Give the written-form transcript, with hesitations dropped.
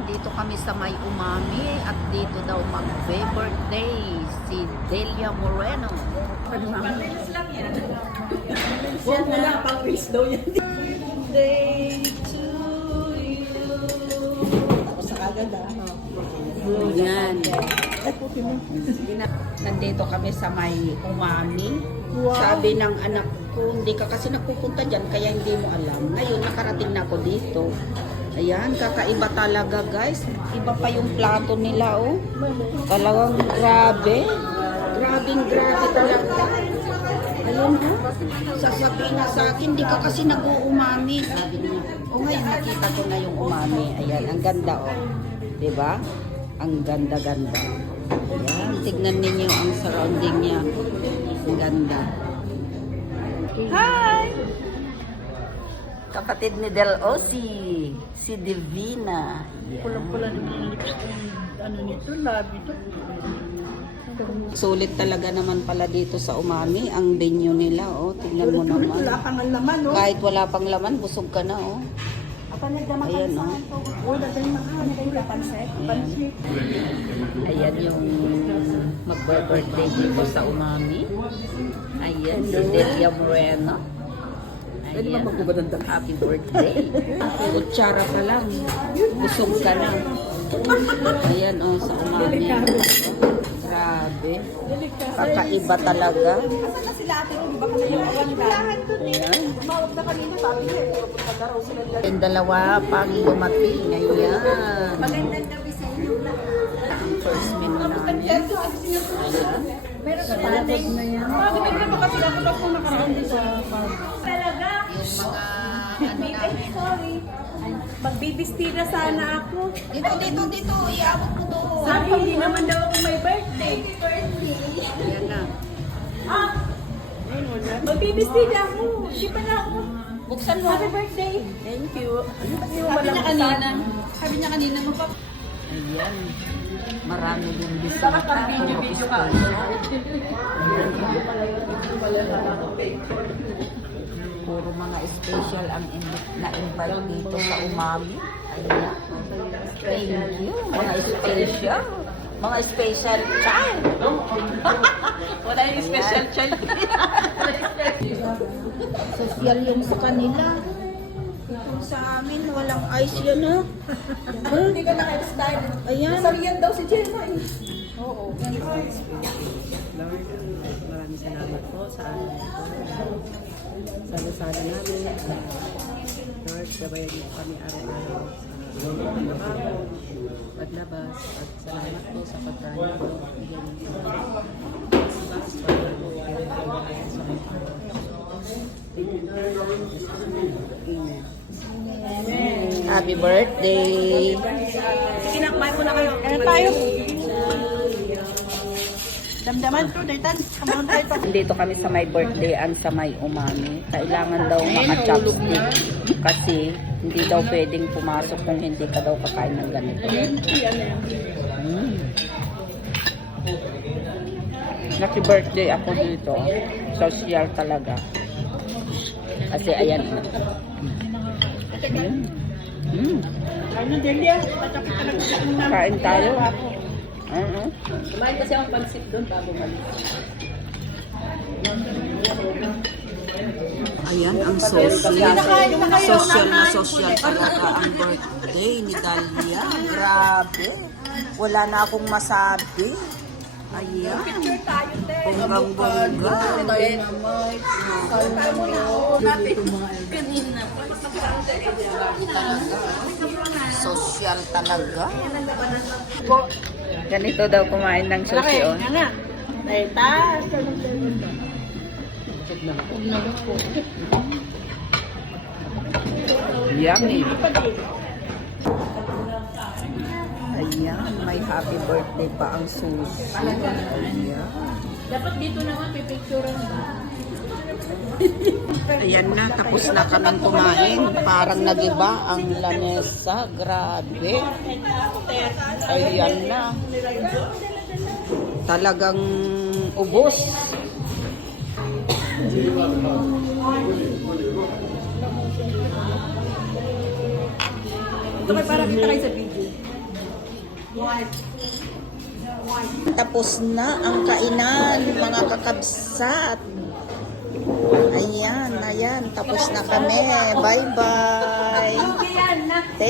nandito kami sa May Umami at dito daw mag-birthday si Delia Moreno. Huwag mo lang, pang wish daw yan. Day to you. Tapos sa kagad Yan. Ay, puti mo. Nandito kami sa May Umami. Wow. Sabi ng anak ko, hindi ka kasi napupunta dyan, kaya hindi mo alam. Ngayon, nakarating na ako dito. Ayan, kakaiba talaga guys. Iba pa yung plato nila, oh. Talagang grabe. Grabe talaga. Ayun, oh. Sasabihin na sa akin, hindi ka kasi nag-uumami. Sabi niya. O ngayon, nakita ko na yung umami. Ayan, ang ganda, oh. Diba? Ang ganda-ganda. Ayan, tignan ninyo ang surrounding niya. Ang ganda. Hi! Kapatid ni Del Osi, si Divina. Pula-pula naman ano nito, labi ito. Sulit talaga naman pala dito sa Umami, ang venue nila, oh. Tingnan mo naman. Wala kang laman, no? Kahit wala pang laman, busog ka na, oh. Ayan, oh. Wala tayong mga pansit. Pansit. Ayan yung mag-birthday dito sa Umami. Ayan, si Delia Moreno. Pwede ba magbubadanda? Happy birthday. Kutsara pa lang. Busog ka na. Ayan, oh, sa Umami. Grabe. Kakaiba talaga. Asan na sila ate? Di ba kami yung awandan? Ayan. Tumawag na kanina, sabi niya, pupunta na raw sila dyan. Yung dalawa pang dumating. Ayan. Magandang gabi sa inyo lahat. First menu namin. Ayan. Meron sa pating na yan. Meron pa kasi ako na kung nakaraan din sa talaga. Yung mga ano namin. Sorry. Magbibistira sana ako. Dito. Iabot mo doon. Sabi, hindi naman daw ako may birthday. Ayan na. Magbibistira ako. Hindi pa na ako. Buksan mo. Happy birthday. Thank you. Sabi niya kanina mo pa. Ayan. Marami din bisita. Video ka. Puro mga special ang na-invite dito sa Umami. Ayan. Thank you. Mga special. Mga special child. Wala yung special child. Social yun sa kanila. Kung sa amin, walang ice yan, ha? Hindi ka naka-style. Ayan. Sariyan daw si Gemma eh. Oo. Lord, maraming salamat po sa sana namin. Lord, gabayan niyo kami araw-araw sa trabaho, paglabas, at salamat po sa pagkain po. Bigyan niyo po mas para po bigyan niyo po sa Amen. Happy birthday! Sige na, kumain ko na kayo. Kaya tayo. Damdaman to, Daytan. Kamaon tayo to. Dito kami sa may birthday and sa may Umami. Kailangan daw maka-chopstick kasi hindi daw pwedeng pumasok kung hindi ka daw kakain ng ganito. Kasi birthday ako dito. Social talaga. Kasi ayan. Ano, Delia? Patapit ka lang sa inyo. Kain tayo. Kumain kasi ang pansit doon bago mali. Ayan, ang social. Social talaga ang birthday ni Dalia. Grabe. Wala na akong masabi. Ayan. Bonggang-bongga. Social talaga. Ganito daw kumain ng sushi, oh. Daytan. Yummy. Ayan, may happy birthday pa ang sushi. Ayan. Dapat dito naman, pipicturean ba? Ayan na, tapos na kaming kumain. Parang nagiba ang lamesa. Grabe. Ayan na. Talagang ubos. Ito kay para kita kayo sa video. Tapos na ang kainan, mga kakabsat. Ayan, ayan. Tapos na kami. Bye-bye.